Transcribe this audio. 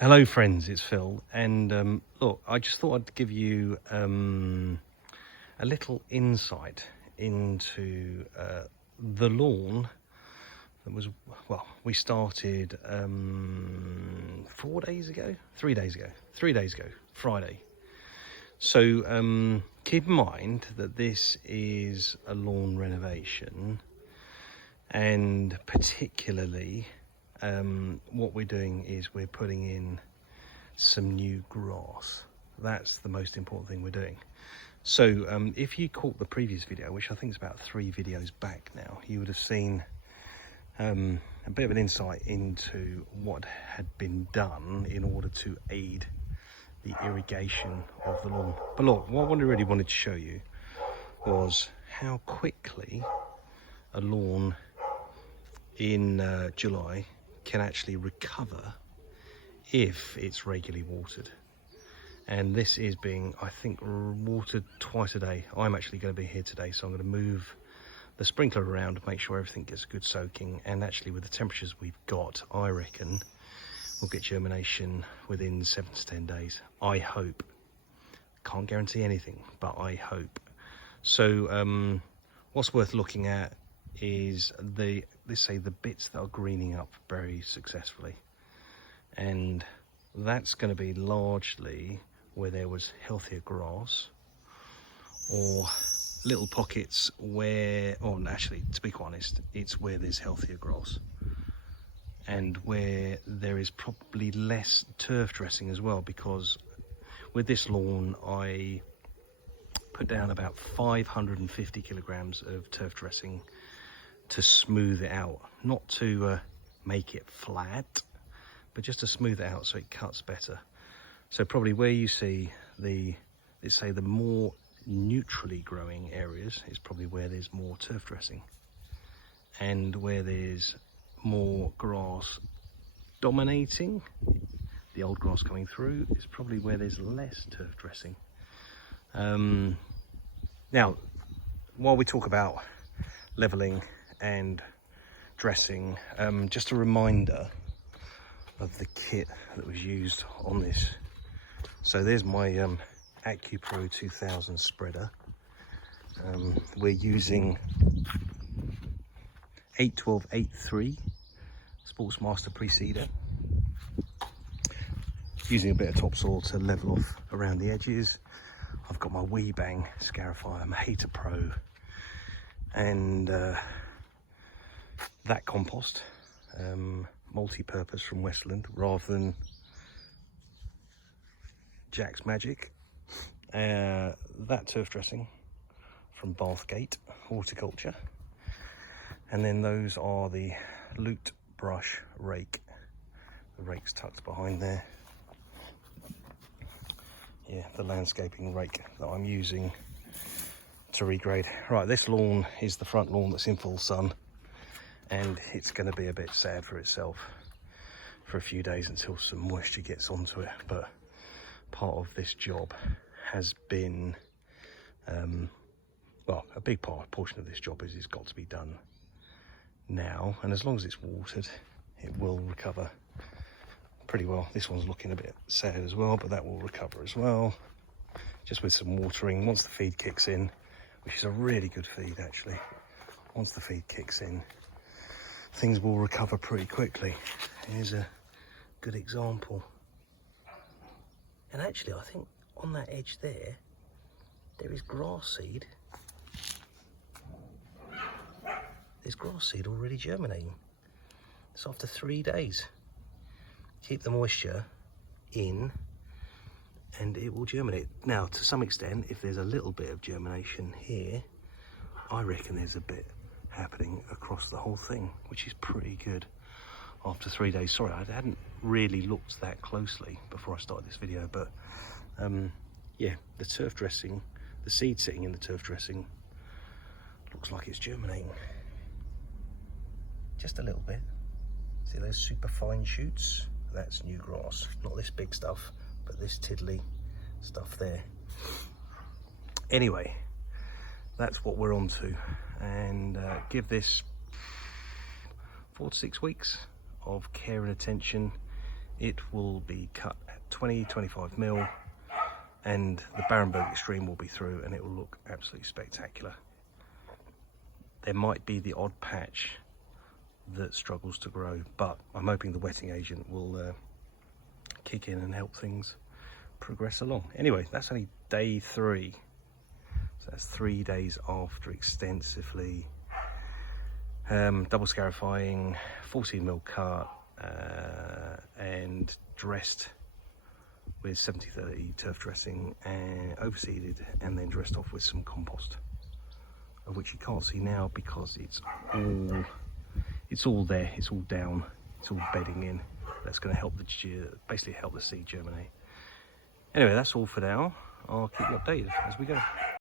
Hello friends, it's Phil, and look, I just thought I'd give you a little insight into the lawn that was, well, we started 4 days ago, 3 days ago, 3 days ago, Friday. So keep in mind that this is a lawn renovation, and particularly what we're doing is we're putting in some new grass. That's the most important thing we're doing. So if you caught the previous video, which I think is about 3 videos back now, you would have seen a bit of an insight into what had been done in order to aid the irrigation of the lawn. But look, what I really wanted to show you was how quickly a lawn in July can actually recover if it's regularly watered. And this is being, I think, watered twice a day. I'm actually going to be here today, so I'm going to move the sprinkler around to make sure everything gets a good soaking. And actually, with the temperatures we've got, I reckon we'll get germination within 7 to 10 days. I hope. Can't guarantee anything, but I hope. So what's worth looking at is let's say the bits that are greening up very successfully, and that's going to be largely where there was healthier grass, or little pockets where, or actually, to be quite honest, it's where there's healthier grass and where there is probably less turf dressing as well, because with this lawn I put down about 550 kilograms of turf dressing to smooth it out, not to make it flat, but just to smooth it out so it cuts better. So probably where you see let's say the more neutrally growing areas is probably where there's more turf dressing, and where there's more grass dominating, the old grass coming through, is probably where there's less turf dressing. Now, while we talk about leveling and dressing, just a reminder of the kit that was used on this. So there's my AccuPro 2000 spreader. We're using 812-83 Sportsmaster pre-seeder, using a bit of topsoil to level off around the edges. I've got my Bang scarifier, my Hater Pro, and that compost, multi-purpose from Westland rather than Jack's Magic. That turf dressing from Bathgate Horticulture, and then those are the Loot Brush rake. The rake's tucked behind there. Yeah, the landscaping rake that I'm using to regrade. Right, this lawn is the front lawn that's in full sun, and it's going to be a bit sad for itself for a few days until some moisture gets onto it. But part of this job has been, well, a big portion of this job is it's got to be done now, and as long as it's watered, it will recover pretty well. This one's looking a bit sad as well, but that will recover as well, just with some watering. Once the feed kicks in, which is a really good feed actually, once the feed kicks in, things will recover pretty quickly. Here's a good example. And actually, I think on that edge there is grass seed. There's grass seed already germinating. It's after 3 days. Keep the moisture in and it will germinate. Now, to some extent, if there's a little bit of germination here, I reckon there's a bit happening across the whole thing, which is pretty good after 3 days. Sorry, I hadn't really looked that closely before I started this video, but yeah, the turf dressing, the seed sitting in the turf dressing, looks like it's germinating. Just a little bit. See those super fine shoots? That's new grass. Not this big stuff, but this tiddly stuff there. Anyway, that's what we're on to, and give this 4 to 6 weeks of care and attention, It will be cut at 20-25 mil, and the Barenberg Extreme will be through, and it will look absolutely spectacular. There might be the odd patch that struggles to grow, but I'm hoping the wetting agent will kick in and help things progress along. Anyway, that's only day 3, so that's 3 days after extensively double scarifying, 14mm cut, and dressed with 70-30 turf dressing and overseeded, and then dressed off with some compost, of which you can't see now because it's all there, it's all down, it's all bedding in. That's going to help basically help the seed germinate. Anyway, that's all for now. I'll keep you updated as we go.